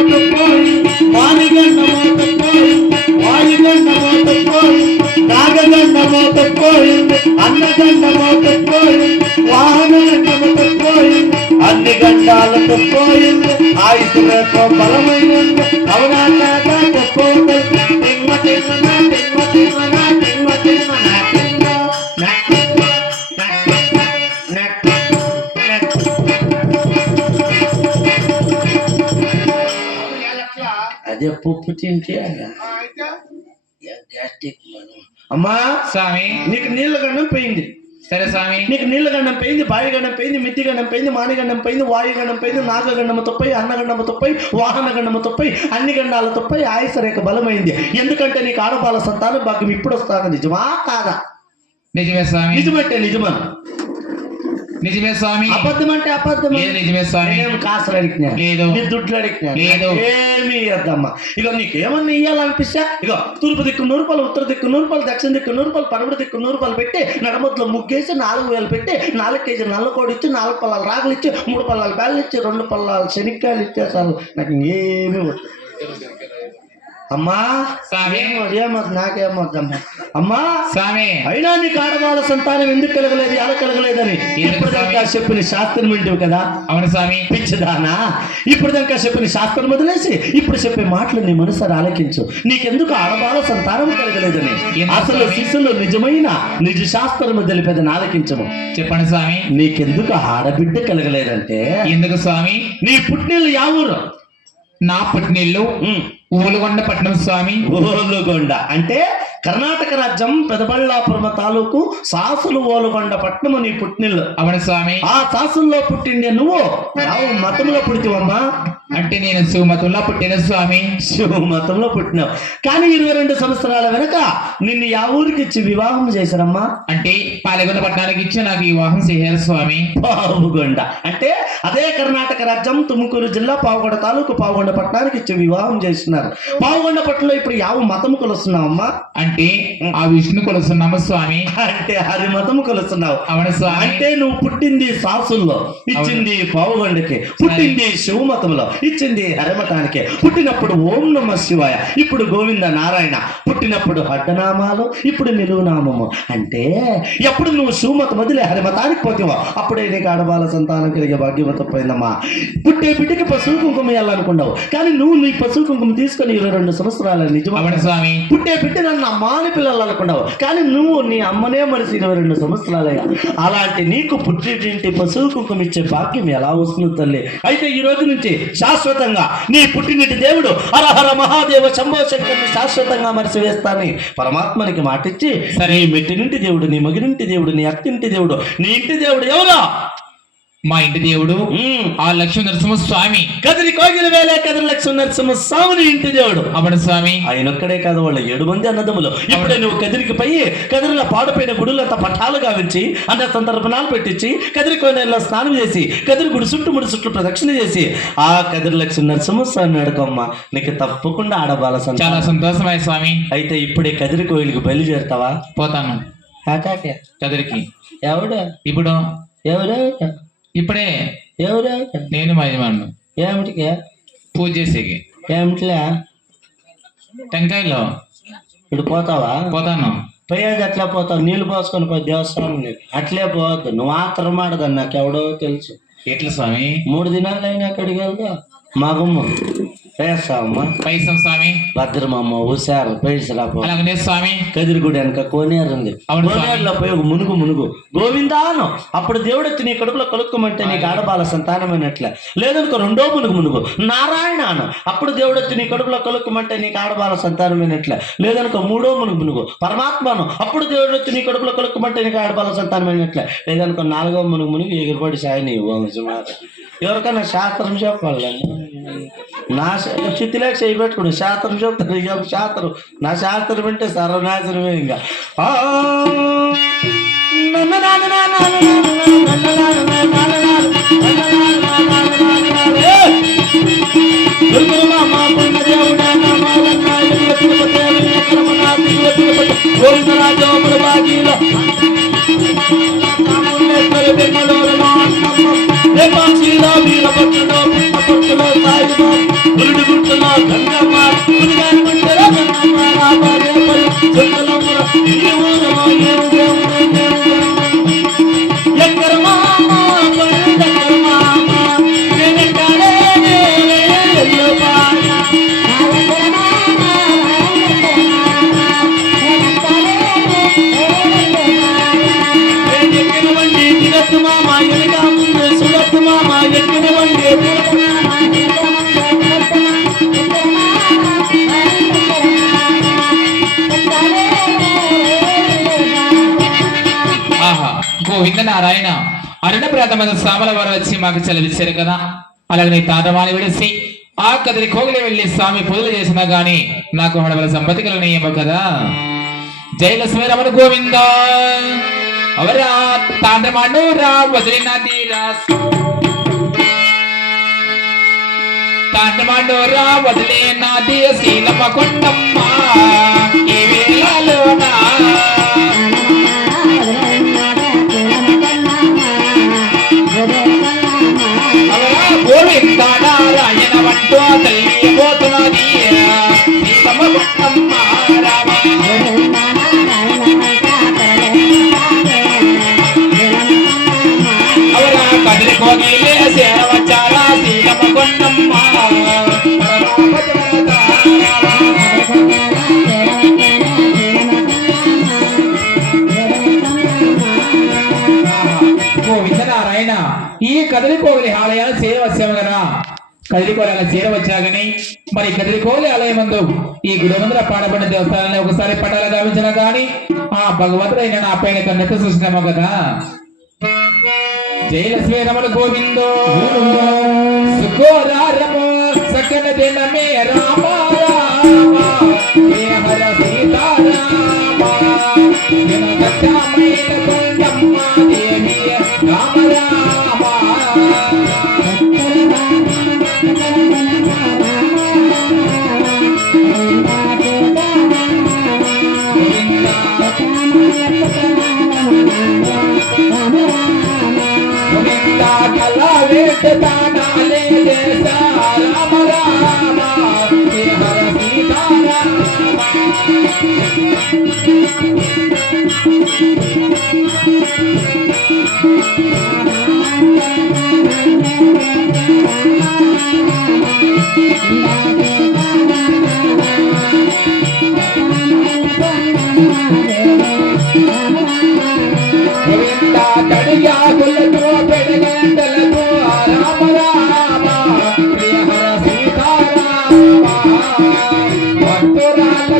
మోత పోయింది, వాణిగండ మోత పోయింది, వాయుగండ మోత పోయింది, నాగగండ మోత పోయింది, అన్నగండ మోత పోయింది, వాహనగండ మోత పోయింది, అన్ని గండాలతో పోయింది. ఆయుసు రేఖ బలమైనంది, అవునా కాదా చెప్పు. తిమ్మ తిమ్మనా తిమ్మ తిమ్మనా తిమ్మ తిమ్మనా అదే పప్పు తింటే గ్యాస్ట్రిక్ అమ్మా స్వామి నీకు నీళ్ళ గండం పోయింది. సరే స్వామి. నీకు నీళ్ళ గండం పోయింది, బావి గండం పోయింది, మిద్ది గండం పోయింది, మానిగండం పోయింది, వాయు గండం పోయింది, నాగగండముతో పోయి, అన్నగండముతో పోయి, వాహన గండముతో పోయి, అన్ని గండాలతో పోయి ఆయుస రేఖ బలమైంది. ఎందుకంటే నీకు ఆడబాల సంతానం భాగ్యం ఇప్పుడు వస్తాను. నిజమా కాదా? నిజమే స్వామి. నిజమంటే నిజమా, నిజమే స్వామి. అబద్ధం అంటే అబద్ధం. నిజమే స్వామి. నేను కాసులు అడిగినా లేదు, నీ దుడ్లు అడిగినా లేదు, ఏమి ఇద్దామ్మా. ఇక నీకేమన్నా ఇయ్యాలనిపిస్తా ఇక తూర్పు దిక్కు 100 రూపాయలు, ఉత్తర దిక్కు 100 రూపాయలు, దక్షిణ దిక్కు 100 రూపాయలు, పడమటి దిక్కు 100 రూపాయలు పెట్టి నడమొద్దులో ముగ్గేసి 4000 పెట్టి 4 కేజీ నల్ల కోడి ఇచ్చి 4 పళ్ళాలు రాగులు ఇచ్చి 3 పళ్ళాలు బ్యాళ్ళు ఇచ్చి 2 పళ్ళాలు శనిక్కాయలు ఇచ్చేసాను. నాకు ఇంకేమీ అమ్మా స్వామి. ఏమొద్దు, నాకేమొద్దమ్మా అమ్మా స్వామి. అయినా నీకు ఆడవాళ్ళ సంతానం ఎందుకు కలగలేదు, ఎలా కలగలేదని ఇప్పుడు దాకా చెప్పిన శాస్త్రం వింటివి కదా. అవును స్వామి. పిచ్చిదానా, ఇప్పుడు దాకా చెప్పిన శాస్త్రం వదిలేసి ఇప్పుడు చెప్పే మాటలు నీ మనసారి ఆలకించు. నీకెందుకు ఆడవాళ్ళ సంతానం కలగలేదని అసలు శిశులు నిజమైన నిజ శాస్త్రము తెలిపేదని ఆలకించము. చెప్పండి స్వామి. నీకెందుకు ఆడబిడ్డ కలగలేదంటే ఎందుకు స్వామి? నీ పుట్టినీళ్ళు యా ఊరు? నా పుట్టినీళ్ళు ఊలుగొండ పట్టణం స్వామి. ఓలుగొండ అంటే కర్ణాటక రాజ్యం పెదబళ్ళాపురం తాలూకు సాసులు ఓలుగొండ పట్టణము నీ పుట్టినిల్లు. అవును స్వామి. ఆ సాసుల్లో పుట్టిండే నువ్వు మతంలో పుడితివమ్మా? అంటే నేను శివమతంలో పుట్టిన స్వామి. శివ మతంలో పుట్టినావు, కానీ 22 సంవత్సరాల వెనక నిన్ను యా ఊరికి ఇచ్చి వివాహం చేశారమ్మా? అంటే పాలగొండ పట్టణానికి ఇచ్చి నాకు వివాహం చేశారు స్వామి. పావుగొండ అంటే అదే కర్ణాటక రాజ్యం తుముకూరు జిల్లా పావుగొండ తాలూకు పావుగొండ పట్టణానికి ఇచ్చి వివాహం చేస్తున్నారు. పావుగొండ పట్టణంలో ఇప్పుడు యావ మతము కొలుస్తున్నావమ్మా? అంటే ఆ విష్ణు కొలుస్తున్నాము స్వామి. అంటే హరి మతము కొలుస్తున్నావు. అవును స్వామి. అంటే నువ్వు పుట్టింది సాసుల్లో, ఇచ్చింది పావుగొండకి, పుట్టింది శివ మతంలో, ఇచ్చింది హరిమతానికి. పుట్టినప్పుడు ఓం నమ శివాయ, ఇప్పుడు గోవింద నారాయణ, పుట్టినప్పుడు అడ్డనామాలు, ఇప్పుడు నిలువునామము. అంటే ఎప్పుడు నువ్వు శివమతం వదిలే హరిమతానికి పోతావా అప్పుడే నీకు ఆడబాల సంతానం కలిగే భాగ్యమతం పోయిందమ్మా. పుట్టే బిడ్డకి పశువు కుంకుమ వేయాలనుకున్నావు, కానీ నువ్వు నీ పశువు కుంకుమ తీసుకొని 22 సంవత్సరాల నిజమా స్వామి. పుట్టే బిడ్డ నన్ను అమ్మాని పిల్లలు అనుకున్నావు, కానీ నువ్వు నీ అమ్మనే మనిషి 22 సంవత్సరాలయ్యా. అలాంటి నీకు పుట్టింటి పశువు కుంకుమ ఇచ్చే భాగ్యం ఎలా వస్తుంది తల్లి? అయితే ఈ రోజు నుంచి శాశ్వతంగా నీ పుట్టినటి దేవుడు హరహర మహాదేవ శంభో శంకర్ని శాశ్వతంగా మరిచివేస్తానని పరమాత్మనికి మాటిచ్చి, సరే మెట్టినింటి దేవుడు, నీ మగినింటి దేవుడు, నీ అత్తింటి దేవుడు, నీ ఇంటి దేవుడు ఎవరా? మా ఇంటి దేవుడు ఆ లక్ష్మీ నరసింహ స్వామి. కదిరి కోగిల వేలే కదిరి లక్ష్మీ నరసింహ స్వామిని ఇంటి దేవుడు. అవును స్వామి. ఆయనొక్కడే కాదు, వాళ్ళు 7 మంది అన్నదమ్ములు. ఇప్పుడే నువ్వు కదిరికి పోయి కదిరిలో పాడుపోయిన గుడులంతా పట్టాలుగా వించి అన్న సందర్భనాలు పెట్టించి కదిరి కోనేరులో స్నానం చేసి కదిరి గుడి చుట్టూ 3 చుట్లు ప్రదక్షిణ చేసి ఆ కదిరి లక్ష్మీ నరసింహ స్వామిని అడగమ్మా, నీకు తప్పకుండా ఆడబాల సంతానం. చాలా సంతోషమయ్య స్వామి. అయితే ఇప్పుడే కదిరి కోయిలకి బయలుదేరుతావా? పోతాను. కదిరికి ఎవడు? ఇప్పుడు ఎవరు? ఇప్పుడే ఎవరు? నేను మా యజమాను. ఏమిటికి? పూజ చేసేకి. ఏమిటిలే? టెంకాయలో. ఇప్పుడు పోతావా? పోతాను. పోయేది అట్లా పోతావు, నీళ్ళు పోసుకొని పోయి దేవస్థానం. అట్లే పోవద్దు, నువ్వు ఆత్రం ఆడదని నాకు ఎవడో తెలుసు. ఎట్లా స్వామి? 3 దినాలైనా అక్కడికి వెళ్దా మగమ్మ పేస్తావమ్మా. పైసం స్వామి. భద్రమమ్మ హుషారు పైసలాపో. అలాగనే స్వామి. కదిరిగుడి వెనక కోనేరు ఉంది, కోనేరులో పోయి ఒక మునుగు గోవిందాను. అప్పుడు దేవుడు వచ్చి నీ కడుపులో కొలుక్కోమంటే నీకు ఆడబాల సంతానమైనట్లే. లేదనుకో రెండో మునుగు నారాయణ అను. అప్పుడు దేవుడు వచ్చి నీ కడుపులో కొలుక్కోమంటే నీకు ఆడబాల సంతానమైనట్లే. లేదనుకో మూడో మునుగు పరమాత్మను. అప్పుడు దేవుడు వచ్చి నీ కడుపులో కొలుక్కోమంటే నీకు ఆడబాల సంతానమైనట్లే. లేదనుకో 4వ మునుగు ఎగురుపడి సాయని. ఎవరికైనా శాస్త్రం చెప్పాలండి. నా చిత్తిలేక చేయబెట్టుకుని శాస్త్రం చెప్తాను. శాస్త్రం నా శాస్త్రం అంటే సర్వనాశనమే. ఇంకా గోవిందరాజోముల బాగీలో వీరభద్రులో సాయి గోవింద నారాయణ అరుణ ప్రాంతమైన సామల వారు వచ్చి మాకు సెలవిచ్చారు కదా, అలాగే నీ తాతమాని విడిసి ఆ కదిరి కోగిలి వెళ్లి స్వామి పూజలు చేసినా గాని నాకు హడవల సంపత్తి కలనేమో కదా. జయలక్ష్మి రమణ గోవింద అవరా తాండ్రమాడు రా వదిలినది రా తాండ్రమాడు రా వదిలేనాది శీలమ్మ కొండమ్మ ఈ వేళలోనా గోవింద నారాయణ వంటూ తల్లి పోతున్నది సీతమ్మ గుట్టమ్మ రామ అవరా కదిరి కోగిలే సేరవచ్చారా సీతమ్మ గుట్టమ్మ గోవింద నారాయణ ఈ కదిరికోగలి ఆలయాలు చేరవచ్చాము కదా. కదిరికోగలి చేరవచ్చాగని మరి కదిరికోగలి ఆలయం మందు ఈ గుడి ముందర పాడబడిన దేవస్థానాన్ని ఒకసారి పటాల గావించిన గాని ఆ భగవంతుడైన నా పైన కన్నట్టు చూసినాము కదా. జయలక్ష్మి రమణ గోవిందో సుఖోరారమో సకల దినమే రామ రామ హే హర సీతారామ దిన సత్యమైన కొండమ్మ దేవి రామ రామ కళా వేట దానాలే దేశా రామ రామ హే హర సీతారామ La